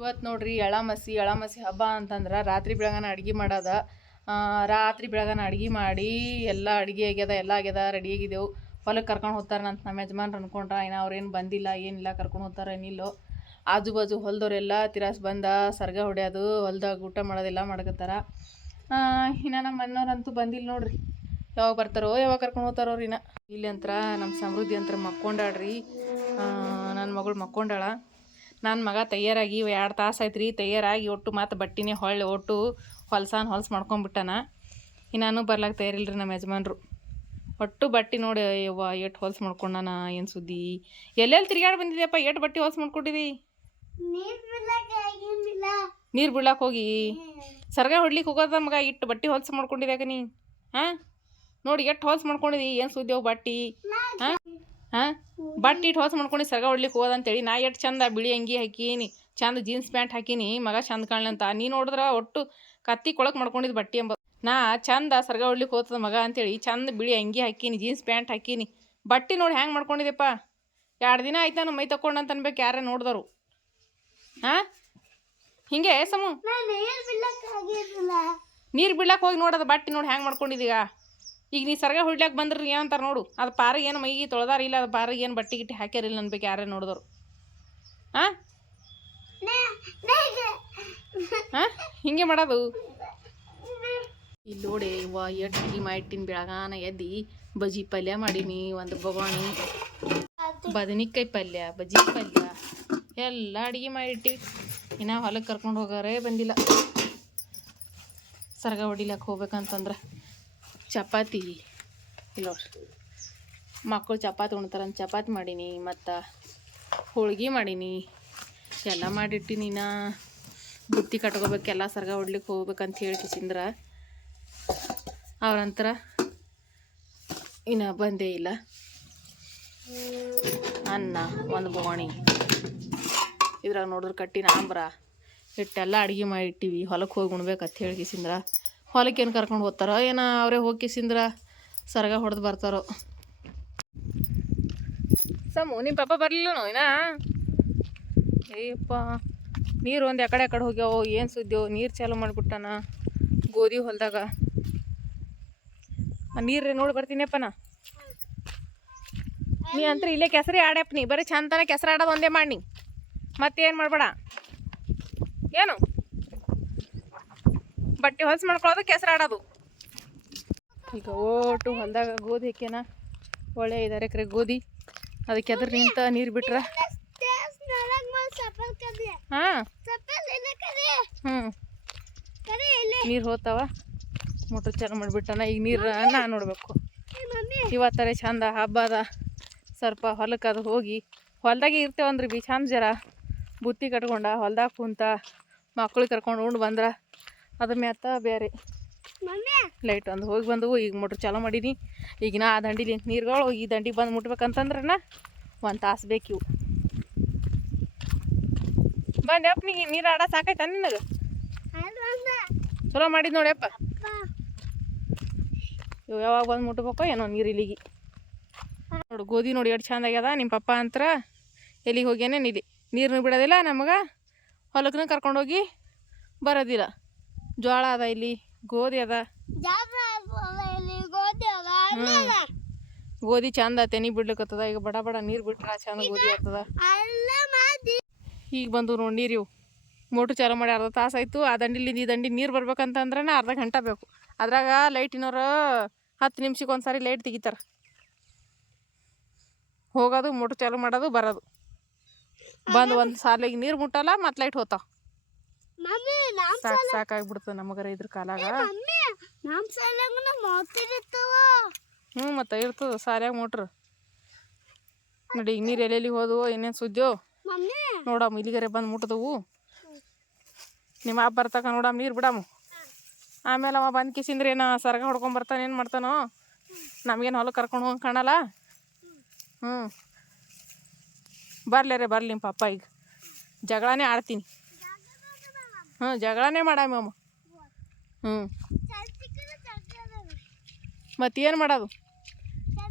ಇವತ್ತು ನೋಡ್ರಿ ಎಳಮಸಿ ಹಬ್ಬ ಅಂತಂದ್ರೆ ರಾತ್ರಿ ಬೆಳಗನ ಅಡುಗೆ ಮಾಡೋದ. ರಾತ್ರಿ ಬೆಳಗನ ಅಡುಗೆ ಮಾಡಿ ಎಲ್ಲ ಅಡುಗೆ ಆಗ್ಯದ, ಎಲ್ಲ ಆಗ್ಯದ, ರೆಡಿ ಆಗಿದ್ದೆವು. ಹೊಲಕ್ಕೆ ಕರ್ಕೊಂಡು ಹೋಗ್ತಾರಂತ ನಮ್ಮ ಯಜಮಾನ್ರು ಅನ್ಕೊಂಡ್ರ. ಇನ್ನು ಅವ್ರೇನು ಬಂದಿಲ್ಲ, ಏನಿಲ್ಲ, ಕರ್ಕೊಂಡು ಹೋಗ್ತಾರೆ ಏನಿಲ್ಲೋ. ಆಜು ಬಾಜು ಹೊಲದವರೆಲ್ಲ ತಿರಾಸ್ ಬಂದ ಸರ್ಗ ಹೊಡ್ಯೋದು, ಹೊಲ್ದಾಗ ಊಟ ಮಾಡೋದೆಲ್ಲ ಮಾಡ್ಕೊತಾರ. ಇನ್ನು ನಮ್ಮ ಮನೆಯವ್ರಂತೂ ಬಂದಿಲ್ಲ ನೋಡ್ರಿ. ಯಾವಾಗ ಬರ್ತಾರೋ, ಯಾವಾಗ ಕರ್ಕೊಂಡು ಹೋಗ್ತಾರೋ ಅವ್ರು. ಇಲ್ಲಿ ಅಂತರ ನಮ್ಮ ಸಮೃದ್ಧಿ ಅಂತ ಮಕ್ಕೊಂಡಾಳ್ರಿ. ನನ್ನ ಮಗಳು ಮಕ್ಕೊಂಡಾಳ. ನನ್ನ ಮಗ ತಯಾರಾಗಿ 2 ತಾಸು ಆಯ್ತು ರೀ. ತಯಾರಾಗಿ ಒಟ್ಟು ಮತ್ತು ಬಟ್ಟಿನೇ ಒಟ್ಟು ಹೊಲ್ಸು ಮಾಡ್ಕೊಂಬಿಟ್ಟಾನ. ನಾನು ಬರ್ಲಾಕ ತಯಾರಿಲ್ರಿ ನಮ್ಮ ಯಜಮಾನ್ರು. ಒಟ್ಟು ಬಟ್ಟೆ ನೋಡಿ ಯವ್ವ ಎಷ್ಟು ಹೊಲ್ಸು ಮಾಡ್ಕೊಂಡಾನ. ಏನು ಸುದ್ದಿ, ಎಲ್ಲೆಲ್ಲಿ ತಿರ್ಗಾಡಿ ಬಂದಿದ್ಯಪ್ಪ? ಎಷ್ಟು ಬಟ್ಟೆ ಹೊಲ್ಸು ಮಾಡ್ಕೊಟ್ಟಿದಿ? ನೀರು ಬೀಳಕ್ಕೆ ಹೋಗಿ ಸರ್ಗ ಹೊಡ್ಲಿಕ್ಕೆ ಹೋಗೋದ ಮಗ. ಇಟ್ಟು ಬಟ್ಟೆ ಹೊಲ್ಸು ಮಾಡ್ಕೊಂಡಿದ್ಯಾಕ ನೀ? ಹಾಂ ನೋಡಿ ಎಷ್ಟು ಹೊಲ್ಸು ಮಾಡ್ಕೊಂಡಿದಿ. ಏನು ಸುದ್ದಿ ಅವು ಬಟ್ಟೆ? ಹಾಂ ಬಟ್ಟೆ ಇಟ್ಟು ಹೊಲ್ಸು ಮಾಡ್ಕೊಂಡು ಸರ್ಗ ಹೊಡ್ಲಿಕ್ಕೆ ಹೋದಂತೇಳಿ ನಾ ಎಷ್ಟು ಚಂದ ಬಿಳಿ ಅಂಗಿ ಹಾಕೀನಿ, ಚಂದ ಜೀನ್ಸ್ ಪ್ಯಾಂಟ್ ಹಾಕೀನಿ, ಮಗ ಚಂದ ಕಾಣ್ಲಂತ. ನೀ ನೋಡಿದ್ರೆ ಒಟ್ಟು ಕತ್ತಿ ಕೊಳಕ್ಕೆ ಮಾಡ್ಕೊಂಡಿದ್ದು ಬಟ್ಟೆ ಎಂಬ. ನಾ ಚಂದ ಸರ್ಗ ಹೊಡ್ಲಿಕ್ಕೆ ಹೋಗ್ತದ ಮಗ ಅಂತೇಳಿ ಚಂದ ಬಿಳಿ ಅಂಗಿ ಹಾಕೀನಿ, ಜೀನ್ಸ್ ಪ್ಯಾಂಟ್ ಹಾಕೀನಿ. ಬಟ್ಟೆ ನೋಡಿ ಹ್ಯಾಂಗೆ ಮಾಡ್ಕೊಂಡಿದ್ದೆಪ್ಪ. 2 ದಿನ ಆಯ್ತು ನಾನು ಮೈ ತಗೊಂಡು ಅನ್ಬೇಕು ಯಾರೇ ನೋಡಿದವರು. ಹಾಂ ಹಿಂಗೆ ಸಮು ನೀರು ಬೀಳಕ್ಕೆ ಹೋಗಿ ನೋಡೋದು ಬಟ್ಟೆ ನೋಡಿ ಹ್ಯಾಂಗೆ ಮಾಡ್ಕೊಂಡಿದ್ದೀಗ. ಈಗ ನೀ ಸರ್ಗ ಹೊಡ್ಲಿಕ್ಕೆ ಬಂದ್ರಿ ಏನಂತಾರೆ ನೋಡು. ಅದು ಪಾರಿಗೆ ಏನು ಮೈಗೆ ತೊಳೆದಾರ ಇಲ್ಲ, ಅದು ಪಾರಿಗೆ ಏನು ಬಟ್ಟೆ ಗಿಟ್ಟಿ ಹಾಕ್ಯಾರಿಲ್ಲ ಅನ್ಬೇಕು ಯಾರೇ ನೋಡಿದವರು. ಹಾಂ ಹಾಂ ಹಿಂಗೆ ಮಾಡೋದು. ಇಲ್ಲಿ ನೋಡಿ ಇವ ಎಷ್ಟು ಅಡುಗೆ ಮಾಡಿಟ್ಟಿನ ಬೆಳಗಾನ ಎದ್ದು ಬಜ್ಜಿ ಪಲ್ಯ ಮಾಡೀನಿ, ಒಂದು ಬೊಗಾಣಿ ಬದನಿಕಾಯಿ ಪಲ್ಯ, ಬಜ್ಜಿ ಪಲ್ಯ ಎಲ್ಲ ಅಡುಗೆ ಮಾಡಿಟ್ಟಿವಿ. ಇನ್ನು ಹೊಲಕ್ಕೆ ಕರ್ಕೊಂಡು ಹೋಗೋರೇ ಬಂದಿಲ್ಲ. ಸರ್ಗ ಹೊಡಿಲಕ್ಕೆ ಹೋಗ್ಬೇಕಂತಂದ್ರೆ ಚಪಾತಿ ಇಲ್ಲ ನೋಡ್ರಿ, ಮಕ್ಕಳು ಚಪಾತಿ ಉಣ್ತಾರಂತ ಚಪಾತಿ ಮಾಡೀನಿ, ಮತ್ತು ಹೋಳ್ಗೆ ಮಾಡೀನಿ, ಎಲ್ಲ ಮಾಡಿಟ್ಟಿನಿ. ನಾ ಬುತ್ತಿ ಕಟ್ಕೋಬೇಕೆಲ್ಲ ಸರ್ಗ ಹೊಡ್ಲಿಕ್ಕೆ ಹೋಗ್ಬೇಕಂತ ಹೇಳ್ಕಿಸಿಂದ್ರ ಅವ್ರಂತರ ಇನ್ನು ಬಂದೇ ಇಲ್ಲ. ಅನ್ನ, ಒಂದು ಬೋಗಣಿ, ಇದ್ರಾಗ ನೋಡಿದ್ರೆ ಕಟ್ಟಿನ ಆಂಬ್ರ ಇಟ್ಟೆಲ್ಲ ಅಡುಗೆ ಮಾಡಿಟ್ಟಿವಿ. ಹೊಲಕ್ಕೆ ಹೋಗಿ ಉಣ್ಬೇಕಂತ ಹೇಳ್ಕಿಸಿಂದ್ರ ಹೊಲಕ್ಕೆ ಏನು ಕರ್ಕೊಂಡು ಹೋಗ್ತಾರೋ ಏನೋ, ಅವರೇ ಹೋಗಿಸಿಂದ್ರ ಸರ್ಗ ಹೊಡೆದು ಬರ್ತಾರೋ. ಸಮು ನಿಮ್ಮ ಪಾಪ ಬರಲಿಲ್ಲನೋ ಇನ್ನ? ಏಯಪ್ಪ ನೀರು ಒಂದು ಎಕಡೆ ಹೋಗ್ಯಾವ. ಏನು ಸುದ್ದಿಯೋ, ನೀರು ಚಾಲು ಮಾಡಿಬಿಟ್ಟಾನ ಗೋಧಿ ಹೊಲದಾಗ. ನೀರು ನೋಡಿ ಬರ್ತೀನಿಯಪ್ಪ ನಾ. ನೀ ಅಂತ ಇಲ್ಲೇ ಕೆಸರಿ ಆಡ್ಯಪ್ಪ. ನೀ ಬರೀ ಚಂದನ ಕೆಸರು ಆಡೋದು ಒಂದೇ ಮಾಡಿ, ಮತ್ತೇನು ಮಾಡಬೇಡ. ಏನು ಬಟ್ಟೆ ಹೊಲ್ಸು ಮಾಡ್ಕೊಳ್ಳೋದು, ಕೆಸರು ಆಡೋದು. ಈಗ ಓಟು ಹೊಲದಾಗ ಗೋಧಿ ಹಾಕ್ಯಾನ. ಒಳ್ಳೆ 5 ಎಕರೆ ಗೋಧಿ. ಅದಕ್ಕೆ ಎದ್ರ ನಿಂತ ನೀರು ಬಿಟ್ರೆ ಹಾಂ ನೀರು ಹೋಗ್ತಾವ. ಮೋಟ್ರ್ ಚಾಲು ಮಾಡಿಬಿಟ್ಟಾನ. ಈಗ ನೀರು ನಾ ನೋಡಬೇಕು. ಇವತ್ತರೆ ಚಂದ ಹಬ್ಬದ ಸ್ವಲ್ಪ ಹೊಲಕ್ಕೆ ಅದು ಹೋಗಿ ಹೊಲ್ದಾಗೆ ಇರ್ತೇವಂದ್ರಿ ಬಿ ಚಂದ ಜರ ಬುತ್ತಿ ಕಟ್ಕೊಂಡ ಹೊಲ್ದಾಗ ಕುಂತ ಮಕ್ಳಿಗೆ ಕರ್ಕೊಂಡು ಉಂಡು ಬಂದ್ರೆ ಅದ್ರ ಮ್ಯಾತ ಬೇರೆ ಲೈಟ್ ಒಂದು ಹೋಗಿ ಬಂದವು. ಈಗ ಮೋಟ್ರ್ ಚಾಲು ಮಾಡೀನಿ. ಈಗ ನಾ ಆ ದಂಡಿಲಿ ನೀರುಗಳು ಈ ದಂಡಿಗೆ ಬಂದು ಮುಟ್ಬೇಕಂತಂದ್ರೆ 1 ತಾಸು ಬೇಕು. ಇವು ಬಂದ್ಯಪ್ಪ ನೀ ನೀರು ಆಡ ಸಾಕಾಯ್ತ ನಿನಗೆ? ಚಲೋ ಮಾಡಿದ್ ನೋಡ್ಯಪ್ಪ. ಇವು ಯಾವಾಗ ಬಂದು ಮುಟ್ಬೇಕೋ ಏನೋ ನೀರು ಇಲ್ಲಿಗೆ. ನೋಡು ಗೋಧಿ ನೋಡಿ ಎಷ್ಟು ಚಂದ ಆಗ್ಯದ. ನಿಮ್ಮ ಪಪ್ಪ ಅಂತರ ಎಲ್ಲಿಗೆ ಹೋಗ್ಯಾನೆ ನಿಧಿ. ನೀರನ್ನು ಬಿಡೋದಿಲ್ಲ ನಮಗೆ, ಹೊಲಕ್ಕೂ ಕರ್ಕೊಂಡೋಗಿ ಬರೋದಿಲ್ಲ. ಜೋಳ ಅದ, ಇಲ್ಲಿ ಗೋಧಿ ಅದ. ಗೋಧಿ ಚಂದ ತೆನಿ ಬಿಡ್ಲಿಕ್ಕತ್ತದ. ಈಗ ಬಡ ಬಡ ನೀರು ಬಿಟ್ರೆ ಚಂದ ಗೋಧಿ ಆಗ್ತದ. ಈಗ ಬಂದು ನೋಡಿ ನೀರು. ಇವು ಮೋಟ್ರ್ ಚಾಲು ಮಾಡಿ 1/2 ತಾಸು ಆಯಿತು. ಆ ದಂಡಿಲಿಂದ ಈ ದಂಡಿ ನೀರು ಬರ್ಬೇಕಂತಂದ್ರೆ 1/2 ಗಂಟೆ ಬೇಕು. ಅದ್ರಾಗ ಲೈಟಿನವ್ರು 10 ನಿಮಿಷಕ್ಕೆ ಒಂದು ಸಾರಿ ಲೈಟ್ ತೆಗಿತಾರೆ. ಹೋಗೋದು, ಮೋಟ್ರ್ ಚಾಲು ಮಾಡೋದು, ಬರೋದು. ಬಂದು ಒಂದು ಸಾಲಿಗೆ ನೀರು ಮುಟ್ಟಲ್ಲ, ಮತ್ತು ಲೈಟ್ ಹೋತಾವ. ಸಾಕಾಗ್ಬಿಡ್ತದೆ ನಮಗರ ಇದ್ರ ಕಾಲಾಗ. ಮತ್ತು ಇರ್ತದೆ ಸಾರ್ಯಾಗ ಮೋಟ್ರ್. ನೋಡಿ ಈಗ ನೀರು ಎಲ್ಲೆಲ್ಲಿ ಹೋದವು, ಏನೇನು ಸುದ್ದಿಯೋ ನೋಡಮ್ಮ. ಇಲ್ಲಿಗರೆ ಬಂದು ಮುಟ್ಟದವು. ನಿಮ್ಮ ಅಪ್ಪ ಬರ್ತಕ ನೋಡಮ್ಮ, ನೀರು ಬಿಡಮ್ಮ. ಆಮೇಲೆ ಅವ ಬಂದು ಕಿಸಿಂದ್ರೆ ಏನೋ ಸರ್ಗ ಹೊಡ್ಕೊಂಬರ್ತಾನೆ, ಏನು ಮಾಡ್ತಾನೋ. ನಮಗೇನು ಹೊಲಕ್ಕೆ ಕರ್ಕೊಂಡು ಹೋಗಿ ಕಾಣಲ್ಲ. ಬರ್ಲಿ ನಿಮ್ಮ ಪಪ್ಪ. ಈಗ ಜಗಳನೇ ಆಡ್ತೀನಿ. ಜಗಳನೇ ಮಾಡಮ್ಮ. ಮತ್ತೇನು ಮಾಡೋದು.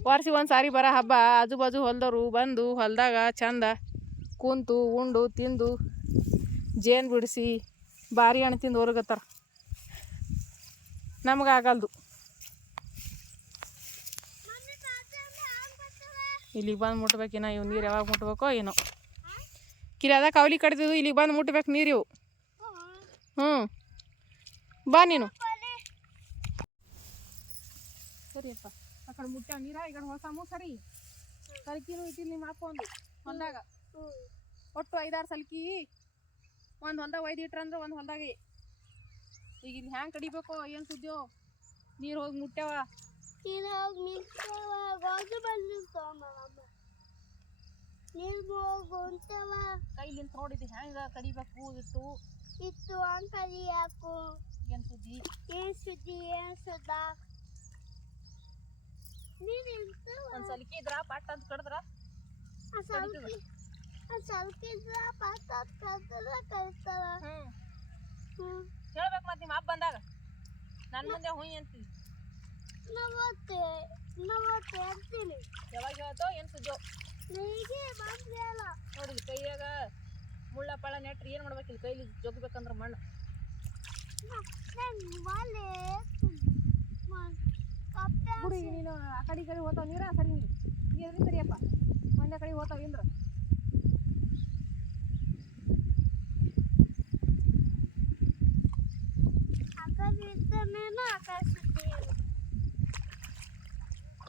ವರ್ಷಿಗೆ ಒಂದು ಸಾರಿ ಬರೋ ಹಬ್ಬ. ಆಜು ಬಾಜು ಹೊಲ್ದವರು ಬಂದು ಹೊಲದಾಗ ಚಂದ ಕುಂತು ಉಂಡು ತಿಂದು ಜೇನು ಬಿಡಿಸಿ ಭಾರಿ ಹಣ್ಣು ತಿಂದು ಹೊರಗತ್ತಾರ. ನಮಗಾಗಲ್ದು. ಇಲ್ಲಿಗೆ ಬಂದು ಮುಟ್ಬೇಕಿನ ಇವು ನೀರು ಯಾವಾಗ ಮುಟ್ಬೇಕೋ ಏನೋ. ಕಿರಿಯಾದ ಕವಲಿ ಕಡ್ದಿದ್ದು ಇಲ್ಲಿಗೆ ಬಂದು ಮುಟ್ಬೇಕು ನೀರು ಇವು. ಬಾ ನೀನು. ಸರಿಯಪ್ಪ ಆ ಕಡೆ ಮುಟ್ಟ ನೀರ ಈ ಕಡೆ ಹೊಸಮು ಸರಿ. ಸಲ್ಕಿನೂ ಇಟ್ಟಿಲ್ಲ ನಿಮ್ಮ ಹಾಕೊಂಡು ಹೊಲ್ದಾಗ. ಒಟ್ಟು 5-6 ಸಲ್ಕಿ ಒಂದು ಹೊಲ್ದಾಗ ಒಯ್ದು ಇಟ್ರಂದ್ರೆ ಒಂದು ಹೊಲ್ದಾಗೆ. ಈಗ ಇಲ್ಲಿ ಹ್ಯಾಂಗೆ ಕಡಿಬೇಕು ಏನು ಸುದ್ದಿಯೋ. ನೀರು ಹೋಗಿ ಮುಟ್ಟ್ಯಾವ. ಕೈಲಿಂತ ನೋಡಿದ್ದು ಹೆಂಗೆ ಕಡಿಬೇಕು ಇತ್ತು ಅಂತ ಯಾಕು ಏನು ಸುದ್ದಿ ಒಂದು ಸಲ್ಕಿ ಇದ್ರ ಪಟ್ ಅಂತ ಕಡಿದ್ರ ಹೇಳ್ಬೇಕು ಮತ್ತೆ ನಿಮ್ಮ ಅಪ್ಪ ಬಂದಾಗ ನನ್ನ ಮುಂದೆ ಹುಯ್ ಅಂತೀವಿ. ಯಾವಾಗ ಹೇಳ್ತೋ ಏನು ಸುದ್ದಿ ನೋಡಿ. ಕೈಯಾಗ ಮುಳ್ಳ ಪಳ ನೆಟ್ರಿ ಏನು ಮಾಡ್ಬೇಕಿಲ್ಲ. ಕೈಲಿ ಜೋಗ್ಬೇಕಂದ್ರೆ ಮಣ್ಣು ಗುಡಿ. ನೀನು ಆ ಕಡೆ ಹೋತಾವ ನೀರ ಸರಿ. ನೀರು ಸರಿಯಪ್ಪ ಒಂದೇ ಕಡೆ ಹೋತಾವ ಇಂದ್ರ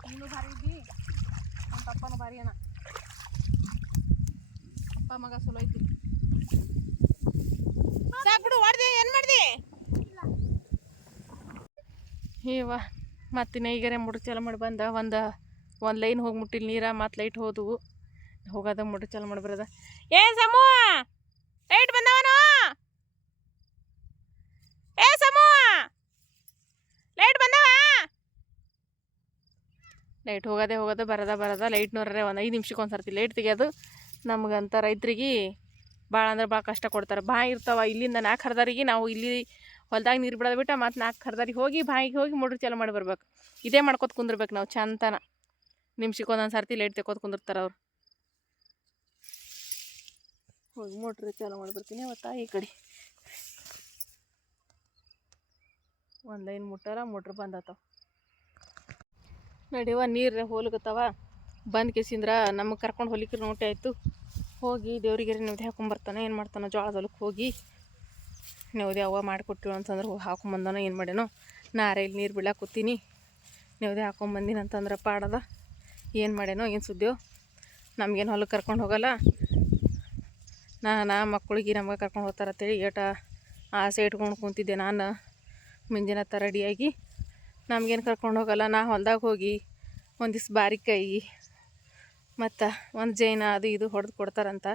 ನೀನು ಭಾರಿ ಇದ್ದಿ. ನಮ್ಮ ಪಪ್ಪನೂ ಭಾರಿ ಏನ. ಅಪ್ಪ ಮಗ ಚಲೋ ಐತಿ. ಸಾಕ್ಬಿಡು. ಹೊಡ್ದೆ ಏನು ಮಾಡ್ದೆ ಏವ. ಮತ್ತಿನ ಈಗರೆ ಮುಡ್ರು ಚಾಲು ಮಾಡಿ ಬಂದ. ಒಂದು ಲೈನ್ ಹೋಗಿ ಮುಟ್ಟಿಲ್ಲ ನೀರ. ಮತ್ತು ಲೈಟ್ ಹೋದವು. ಹೋಗೋದ ಮುಡ್ರು ಚಾಲು ಮಾಡಿ ಬರೋದ. ಏ ಸಮೂ ಲೈಟ್ ಬಂದವನು. ಏ ಸಮೂ ಲೈಟ್ ಬಂದವ. ಲೈಟ್ ಹೋಗೋದೇ ಬರದ ಲೈಟ್ನವ್ರೆ ಒಂದು 5 ನಿಮಿಷಕ್ಕೆ ಒಂದು ಸರ್ತಿ ಲೈಟ್ ತೆಗಿಯೋದು. ನಮಗಂತ ರೈತರಿಗೆ ಭಾಳ ಅಂದ್ರೆ ಭಾಳ ಕಷ್ಟ ಕೊಡ್ತಾರೆ. ಬಾಯಿ ಇರ್ತಾವೆ ಇಲ್ಲಿಂದ 4 ಹರಿದಾರಿಗೆ ನಾವು ಇಲ್ಲಿ ಹೊಲ್ದಾಗ ನೀರು ಬಿಡೋದು ಬಿಟ್ಟು ಮತ್ತು 4 ಹರಿದಾರಿಗೆ ಹೋಗಿ ಬಾಯಿಗೆ ಹೋಗಿ ಮೋಟ್ರ್ ಚಾಲು ಮಾಡಿ ಬರ್ಬೇಕು. ಇದೇ ಮಾಡ್ಕೊತ ಕುಂದಿರ್ಬೇಕು ನಾವು ಚಂತನ. ನಿಮ್ಷಕ್ಕೆ ಒಂದೊಂದು ಸರ್ತಿ ಲೈಟ್ ತೆಕ್ಕೋತ ಕುಂದಿರ್ತಾರೆ ಅವ್ರು. ಹೋಗಿ ಮೋಟ್ರ್ ಚಾಲು ಮಾಡಿ ಬರ್ತೀನಿ ಅವತ್ತ. ಈ ಕಡೆ ಒಂದು ಲೈನ್ ಮುಟ್ಟಾರ ಮೋಟ್ರ್ ಬಂದತ್ತವ. ನಡಿವ ನೀರು ಹೋಲ್ಗತ್ತವ. ಬಂದು ಕಿಸಿಂದ್ರ ನಮಗೆ ಕರ್ಕೊಂಡು ಹೋಲಿಕ್ರೆ ನೋಟೆ ಆಯಿತು. ಹೋಗಿ ದೇವ್ರಿಗೆ ನೆವದಿ ಹಾಕೊಂಬರ್ತಾನೆ. ಏನು ಮಾಡ್ತಾನೋ ಜೋಳದ ಹೊಲಕ್ಕೆ ಹೋಗಿ ನೆವದಿ ಅವ್ವ ಮಾಡಿಕೊಟ್ಟಿಳು ಅಂತಂದ್ರೆ ಹೋಗಿ ಹಾಕೊಂಬಂದಾನೋ ಏನು ಮಾಡ್ಯಾನೋ. ನಾರೇ ಇಲ್ಲಿ ನೀರು ಬೀಳಕ್ಕೆ ಕೂತೀನಿ. ನೆವದಿ ಹಾಕೊಂಬಂದಿನಿ ಅಂತಂದ್ರೆ ಪಾಡದ. ಏನು ಮಾಡ್ಯಾನೋ ಏನು ಸುದ್ದಿಯೋ. ನಮಗೇನು ಹೊಲಕ್ಕೆ ಕರ್ಕೊಂಡು ಹೋಗಲ್ಲ. ನಾ ಮಕ್ಕಳಿಗೆ ನಮಗೆ ಕರ್ಕೊಂಡು ಹೋಗ್ತಾರಂತೇಳಿ ಆಸೆ ಇಟ್ಕೊಂಡು ಕುಂತಿದ್ದೆ ನಾನು. ಮುಂಜಾನೆ ರೆಡಿಯಾಗಿ ನಮಗೇನು ಕರ್ಕೊಂಡು ಹೋಗಲ್ಲ. ನಾ ಹೊಲ್ದಾಗ ಹೋಗಿ ಒಂದಿವ್ಸ ಬಾರಿಕಾಯಿ ಮತ್ತು ಒಂದು ಜೈನ ಅದು ಇದು ಹೊಡೆದು ಕೊಡ್ತಾರಂತ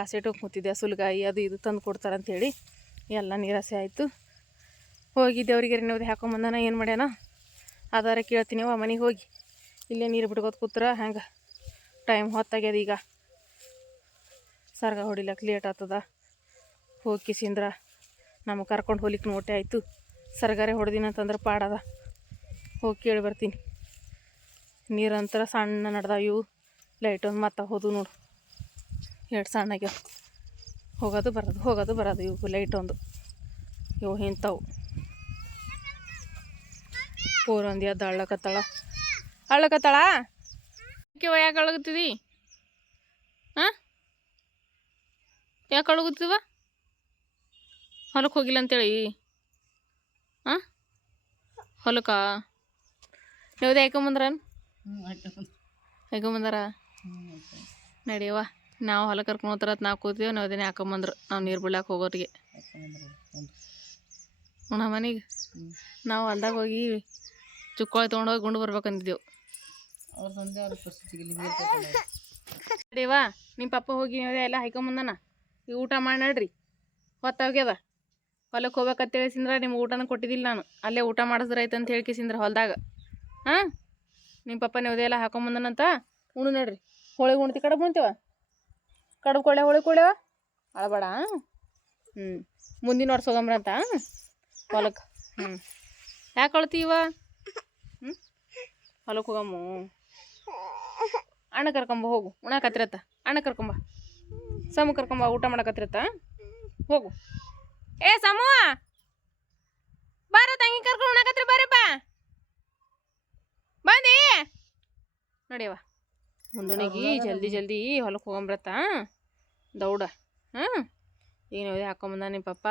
ಆಸೆ ಇಟ್ಕೊಂಡು ಕೂತಿದ್ದೆ. ಸುಲ್ಗಾಯಿ ಅದು ಇದು ತಂದು ಕೊಡ್ತಾರಂತೇಳಿ ಎಲ್ಲ ನಿರಾಸೆ ಆಯಿತು. ಹೋಗಿ ದೇವ್ರಿಗೆ ನೆವದಿ ಹಾಕೊಂಬಂದಾನ. ಏನು ಮಾಡ್ಯಾನ ಅದಾರ ಕೇಳ್ತೀನಿ. ಮನೆಗೆ ಹೋಗಿ ಇಲ್ಲೇ ನೀರು ಬಿಡ್ಕೋತ ಕೂತ್ರ ಹೆಂಗೆ ಟೈಮ್ ಹೊತ್ತಾಗ್ಯದ. ಈಗ ಸರ್ಗ ಹೊಡಿಲಕ್ಕೆ ಲೇಟ್ ಆಗ್ತದ. ಹೋಗಿ ಕಿಸಿಂದ್ರ ನಮಗೆ ಕರ್ಕೊಂಡು ಹೋಗ್ಲಿಕ್ಕೆ ನೋಟೆ ಆಯಿತು. ಸರ್ಗಾರೆ ಹೊಡೆದಿನ ಅಂತಂದ್ರೆ ಪಾಡದ. ಹೋಗಿ ಕೇಳಿ ಬರ್ತೀನಿ. ನೀರಂತರ ಸಣ್ಣ ನಡ್ದಾವ ಇವು. ಲೈಟ್ ಒಂದು ಮತ್ತೆ ಹೋದು ನೋಡು. ಎರಡು ಸಣ್ಣಗೆ ಹೋಗೋದು ಬರೋದು ಇವು ಲೈಟ್ ಒಂದು. ಇವು ಇಂಥವು ಪೂರೊಂದಿ ಅದು ಅಳ್ಳಕತ್ತಾಳ ಯಾಕೆ ಅಳಗತ್ತಿದಿ? ಹಾಂ ಯಾಕೆ ಅಳಗುತ್ತಿವ? ಹೊಲಕ್ಕೆ ಹೋಗಿಲ್ಲ ಅಂತೇಳಿ? ಹಾಂ ಹೊಲಕ್ಕ ಯಾವ್ದು ಹಾಕೊಂಬಂದ್ರನ್? ಹಾಕೊಂಬಂದಾರ ನಡಿಯವ್ವ. ನಾವು ಹೊಲ ಕರ್ಕೊಂಡು ಹೋಗ್ತಾರ ನಾವು ಕೂತೀವಿ. ನಾವು ಅದನ್ನೇ ಹಾಕೊಂಬಂದ್ರು. ನಾವು ನೀರು ಬಿಡ್ಲಾಕ ಹೋಗೋರಿಗೆ ಮನೆಗೆ ನಾವು ಹೊಲ್ದಾಗ ಹೋಗಿ ಚುಕ್ಕೋಳಿ ತೊಗೊಂಡೋಗಿ ಗುಂಡು ಬರ್ಬೇಕಂದಿದ್ದೆವು. ನಡಿಯವ್ವ ನಿಮ್ಮ ಪಪ್ಪ ಹೋಗಿ ಎಲ್ಲ ಹಾಕೊಂಬಂದಾನ. ಈಗ ಊಟ ಮಾಡಿ ನಡ್ರಿ. ಹೊತ್ತಾಗ್ಯದ. ಹೊಲಕ್ಕೆ ಹೋಗ್ಬೇಕಂತ ಹೇಳಿಸಿಂದ್ರ ನಿಮ್ಗೆ ಊಟನ ಕೊಟ್ಟಿದ್ದಿಲ್ಲ ನಾನು. ಅಲ್ಲೇ ಊಟ ಮಾಡಿದ್ರೆ ಆಯ್ತು ಅಂತ ಹೇಳ್ಕಿಸಿಂದ್ರ ಹೊಲ್ದಾಗ. ಹಾಂ ನಿಮ್ಮ ಪಪ್ಪ ನೆವದಿ ಹಾಕೊಂಬಂದನಂತ ಉಣ್ಣು ನಡ್ರಿ. ಹೋಳಿಗೆ ಉಣ್ತಿ ಕಡಬು ಉಣ್ತೀವ? ಕಡಬು ಕೊಳ್ಳೆ ಹೋಳಿಗೆ ಕೊಳ್ಳೆವ ಅಳಬೇಡ. ಮುಂದಿನ ವರ್ಷ ಹೋಗಂಬ್ರಂತ ಹೊಲಕ್ಕೆ. ಯಾಕೆ ಅಳ್ತೀವ? ಹೊಲಕ್ಕೆ ಹೋಗಮ್ಮು. ಅಣ್ಣ ಕರ್ಕೊಂಬ ಹೋಗು. ಉಣ್ಣಾಕತ್ತಿರತ್ತ. ಅಣ್ಣ ಕರ್ಕೊಂಬ. ಸಮ ಕರ್ಕೊಂಬ ಊಟ ಮಾಡಕತ್ತಿರತ್ತ. ಹೋಗು. ಏ ಸಮೂಹ ಬಾರ, ತಂಗಿ ಕರ್ಕೊಂಡು ಉಣ್ಣಾಕತ್ರಿ, ಬಾರಪ್ಪ ಬಂದಿ ನೋಡಿಯವ. ಮುಂದೋಣಿಗಿ ಜಲ್ದಿ ಜಲ್ದಿ ಹೊಲಕ್ಕೆ ಹೋಗಂಬ್ರತ್ತ ದೌಡ. ಹಾಂ ಏನು ಹಾಕೊಂಬಂದ ನಿಮ್ಮ ಪಪ್ಪ,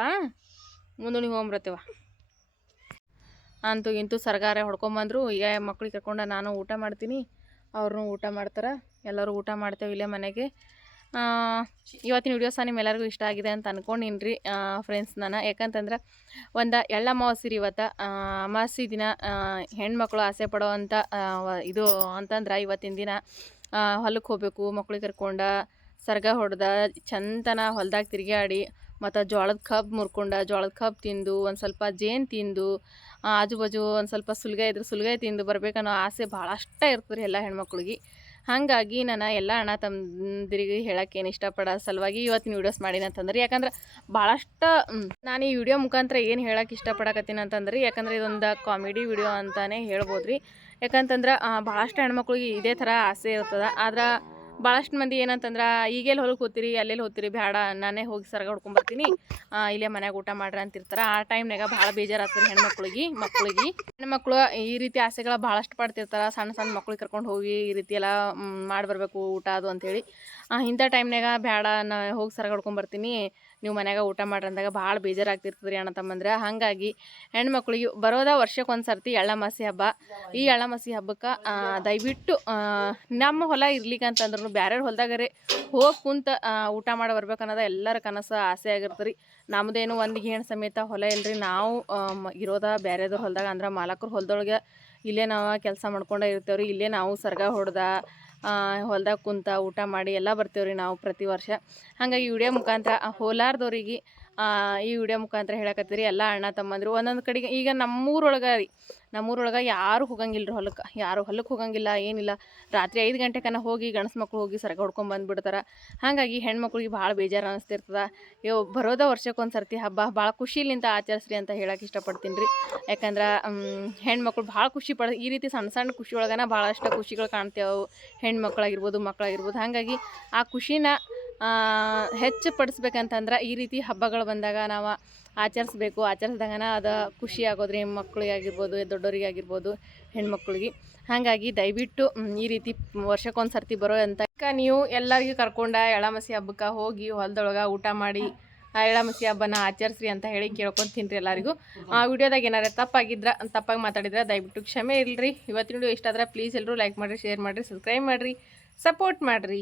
ಮುಂದೋಣಿಗೆ ಹೋಗಂಬ್ರತ್ತವ. ಅಂತೂ ಇಂತೂ ಸರ್ಗಾರ ಹೊಡ್ಕೊಂಬಂದ್ರು. ಈಗ ಮಕ್ಳಿಗೆ ಕರ್ಕೊಂಡು ನಾನು ಊಟ ಮಾಡ್ತೀನಿ, ಅವ್ರನ್ನೂ ಊಟ ಮಾಡ್ತಾರೆ, ಎಲ್ಲರೂ ಊಟ ಮಾಡ್ತೇವೆ ಇಲ್ಲೇ ಮನೆಗೆ. ಇವತ್ತಿನ ವಿಡಿಯೋ ಸಹ ನಿಮ್ಮೆಲ್ಲರಿಗೂ ಇಷ್ಟ ಆಗಿದೆ ಅಂತ ಅಂದ್ಕೊಂಡಿನಿ ರೀ ಫ್ರೆಂಡ್ಸ್. ನಾನು ಯಾಕಂತಂದ್ರೆ ಒಂದು ಎಳ್ಳ ಅಮಾವಾಸ್ಯೆ ರೀ ಇವತ್ತು. ಅಮಾವಾಸ್ಯೆ ದಿನ ಹೆಣ್ಮಕ್ಳು ಆಸೆ ಪಡೋವಂಥ ಇದು ಅಂತಂದ್ರೆ ಇವತ್ತಿನ ದಿನ ಹೊಲಕ್ಕೆ ಹೋಗ್ಬೇಕು, ಮಕ್ಳಿಗೆ ಕರ್ಕೊಂಡು ಸರ್ಗ ಹೊಡೆದ ಚಂದನ ಹೊಲ್ದಾಗ ತಿರುಗಾಡಿ, ಮತ್ತು ಜೋಳದ ಕಬ್ಬು ಮುರ್ಕೊಂಡು ಜೋಳದ ಕಬ್ಬು ತಿಂದು, ಒಂದು ಸ್ವಲ್ಪ ಜೇನು ತಿಂದು, ಆಜು ಬಾಜು ಒಂದು ಸ್ವಲ್ಪ ಸುಲ್ಗಾಯಿ ಇದ್ರೆ ಸುಲ್ಗಾಯಿ ತಿಂದು ಬರ್ಬೇಕನ್ನೋ ಆಸೆ ಭಾಳಷ್ಟೇ ಇರ್ತದೆ ರೀ ಎಲ್ಲ ಹೆಣ್ಮಕ್ಳಿಗೆ. ಹಾಗಾಗಿ ನಾನು ಎಲ್ಲ ಅಣ್ಣ ತಮ್ಮಂದಿರಿಗೆ ಹೇಳೋಕ್ಕೇನು ಇಷ್ಟಪಡೋ ಸಲುವಾಗಿ ಇವತ್ತಿನ ವೀಡಿಯೋಸ್ ಮಾಡೀನಿ ಅಂತಂದ್ರೆ, ಯಾಕಂದ್ರೆ ಭಾಳಷ್ಟು ನಾನು ಈ ವಿಡಿಯೋ ಮುಖಾಂತರ ಏನು ಹೇಳೋಕೆ ಇಷ್ಟಪಡಕತ್ತೀನಿ ಅಂತಂದ್ರೆ, ಯಾಕಂದರೆ ಇದೊಂದು ಕಾಮಿಡಿ ವಿಡಿಯೋ ಅಂತಲೇ ಹೇಳ್ಬೋದು ರೀ. ಯಾಕಂತಂದ್ರೆ ಭಾಳಷ್ಟು ಹೆಣ್ಮಕ್ಳಿಗೆ ಇದೇ ಥರ ಆಸೆ ಇರ್ತದೆ. ಆದ್ರೆ ಭಾಳಷ್ಟು ಮಂದಿ ಏನಂತಂದ್ರೆ ಈಗೆಲ್ಲಿ ಹೊಲಕ್ಕೆ ಹೋಗ್ತೀರಿ, ಅಲ್ಲೆಲ್ಲಿ ಹೋಗ್ತೀರಿ, ಬೇಡ ನಾನೇ ಹೋಗಿ ಸರ್ಗ ಹೊಡ್ಕೊಂಬರ್ತೀನಿ, ಇಲ್ಲೇ ಮನ್ಯಾಗ ಊಟ ಮಾಡ್ರಿ ಅಂತಿರ್ತಾರೆ. ಆ ಟೈಮ್ನಾಗ ಭಾಳ ಬೇಜಾರಾಗ್ತದೆ ಮಕ್ಳಿಗೆ. ಹೆಣ್ಮಕ್ಳು ಈ ರೀತಿ ಆಸೆಗಳ ಭಾಳಷ್ಟು ಪಡ್ತಿರ್ತಾರೆ. ಸಣ್ಣ ಸಣ್ಣ ಮಕ್ಳಿಗೆ ಕರ್ಕೊಂಡು ಹೋಗಿ ಈ ರೀತಿ ಎಲ್ಲ ಮಾಡಿ ಬರಬೇಕು ಊಟ ಅದು ಅಂಥೇಳಿ. ಇಂಥ ಟೈಮ್ನಾಗ ಬೇಡ ನಾ ಹೋಗಿ ಸರ್ಗ ಹೊಡ್ಕೊಂಬರ್ತೀನಿ, ನೀವು ಮನ್ಯಾಗ ಊಟ ಮಾಡ್ರಿ ಅಂದಾಗ ಭಾಳ ಬೇಜಾರಾಗ್ತಿರ್ತದೆ ರೀ ಅಣ್ಣ ತಮ್ಮಂದ್ರೆ. ಹಾಗಾಗಿ ಹೆಣ್ಮಕ್ಳಿಗೆ ಬರೋದ ವರ್ಷಕ್ಕೊಂದು ಸರ್ತಿ ಎಳ್ಳಮಾಸಿ ಹಬ್ಬ. ಈ ಎಳ್ಳಮಾಸಿ ಹಬ್ಬಕ್ಕೆ ದಯವಿಟ್ಟು ನಮ್ಮ ಹೊಲ ಇರ್ಲಿಕ್ಕಂತಂದ್ರೂ ಬ್ಯಾರ್ಯಾರ ಹೊಲ್ದಾಗರೆ ಹೋಗಿ ಕುಂತ ಊಟ ಮಾಡಿ ಬರ್ಬೇಕು ಅನ್ನೋದು ಎಲ್ಲರ ಕನಸು ಆಸೆ ಆಗಿರ್ತದೆ ರೀ. ನಮ್ಮದೇನು ಒಂದು ಗೇಣು ಸಮೇತ ಹೊಲ ಇಲ್ಲರಿ, ನಾವು ಇರೋದ ಬೇರೆದವ್ರ ಹೊಲದಾಗ, ಅಂದ್ರೆ ಮಾಲಕರ ಹೊಲದೊಳಗೆ ಇಲ್ಲೇ ನಾವು ಕೆಲಸ ಮಾಡ್ಕೊಂಡೇ ಇರ್ತೇವೆ ರೀ. ಇಲ್ಲೇ ನಾವು ಸರ್ಗ ಹೊಡೆದ ಹೊಲ್ದಾಗ ಕುಂತ ಊಟ ಮಾಡಿ ಎಲ್ಲ ಬರ್ತೇವೆ ರೀ ನಾವು ಪ್ರತಿ ವರ್ಷ. ಹಾಗಾಗಿ ವಿಡಿಯೋ ಮುಖಾಂತರ ಹೋಲಾರ್ದವ್ರಿಗೆ ಈ ವಿಡಿಯೋ ಮುಖಾಂತರ ಹೇಳಕತ್ತೀರಿ ಎಲ್ಲ ಅಣ್ಣ ತಮ್ಮಂದರು. ಒಂದೊಂದು ಕಡೆಗೆ ಈಗ ನಮ್ಮೂರೊಳಗೆ ಯಾರು ಹೋಗಂಗಿಲ್ಲ ರೀ ಹೊಲಕ್ಕೆ, ಯಾರು ಹೊಲಕ್ಕೆ ಹೋಗಂಗಿಲ್ಲ, ಏನಿಲ್ಲ. ರಾತ್ರಿ 5 ಗಂಟೆಕನ ಹೋಗಿ ಗಂಡ್ಸು ಮಕ್ಳು ಹೋಗಿ ಸರ್ಗ ಹೊಡ್ಕೊಂಡು ಬಂದುಬಿಡ್ತಾರೆ. ಹಾಗಾಗಿ ಹೆಣ್ಮಕ್ಳಿಗೆ ಭಾಳ ಬೇಜಾರು ಅನ್ನಿಸ್ತಿರ್ತದೆ. ಬರೋದ ವರ್ಷಕ್ಕೊಂದು ಸರ್ತಿ ಹಬ್ಬ, ಭಾಳ ಖುಷಿಲಿಂದ ಆಚರಿಸ್ರಿ ಅಂತ ಹೇಳಕ್ಕೆ ಇಷ್ಟಪಡ್ತೀನಿ ರೀ. ಯಾಕಂದ್ರೆ ಹೆಣ್ಮಕ್ಳು ಭಾಳ ಖುಷಿ ಈ ರೀತಿ ಸಣ್ಣ ಸಣ್ಣ ಖುಷಿ ಒಳಗನ ಭಾಳಷ್ಟು ಖುಷಿಗಳು ಕಾಣ್ತೇವೆ, ಹೆಣ್ಮಕ್ಳಾಗಿರ್ಬೋದು ಮಕ್ಕಳಾಗಿರ್ಬೋದು. ಹಾಗಾಗಿ ಆ ಖುಷಿನ ಹೆಚ್ಚು ಪಡಿಸ್ಬೇಕಂತಂದ್ರೆ ಈ ರೀತಿ ಹಬ್ಬಗಳು ಬಂದಾಗ ನಾವು ಆಚರಿಸ್ಬೇಕು. ಆಚರಿಸ್ದಾಗನ ಅದು ಖುಷಿ ಆಗೋದ್ರಿ ಮಕ್ಕಳಿಗೆ ಆಗಿರ್ಬೋದು, ದೊಡ್ಡವರಿಗೆ ಆಗಿರ್ಬೋದು, ಹೆಣ್ಮಕ್ಳಿಗೆ. ಹಾಗಾಗಿ ದಯವಿಟ್ಟು ಈ ರೀತಿ ವರ್ಷಕ್ಕೊಂದು ಸರ್ತಿ ಬರೋ ಅಂತ ನೀವು ಎಲ್ಲರಿಗೂ ಕರ್ಕೊಂಡು ಎಳ್ಳಮಾಸಿ ಹಬ್ಬಕ್ಕೆ ಹೋಗಿ ಹೊಲದೊಳಗೆ ಊಟ ಮಾಡಿ ಎಳ್ಳಮಾಸಿ ಹಬ್ಬನ ಆಚರಿಸ್ರಿ ಅಂತ ಹೇಳಿ ಕೇಳ್ಕೊತೀನಿ ರೀ ಎಲ್ಲರಿಗೂ. ವಿಡಿಯೋದಾಗ ಏನಾರು ತಪ್ಪಾಗಿ ಮಾತಾಡಿದ್ರೆ ದಯವಿಟ್ಟು ಕ್ಷಮೆ ಇರಲಿ. ಇವತ್ತಿನ ವಿಡಿಯೋ ಇಷ್ಟ ಆದ್ರೆ ಪ್ಲೀಸ್ ಎಲ್ಲರೂ ಲೈಕ್ ಮಾಡಿರಿ, ಶೇರ್ ಮಾಡಿರಿ, ಸಬ್ಸ್ಕ್ರೈಬ್ ಮಾಡಿರಿ, ಸಪೋರ್ಟ್ ಮಾಡಿರಿ.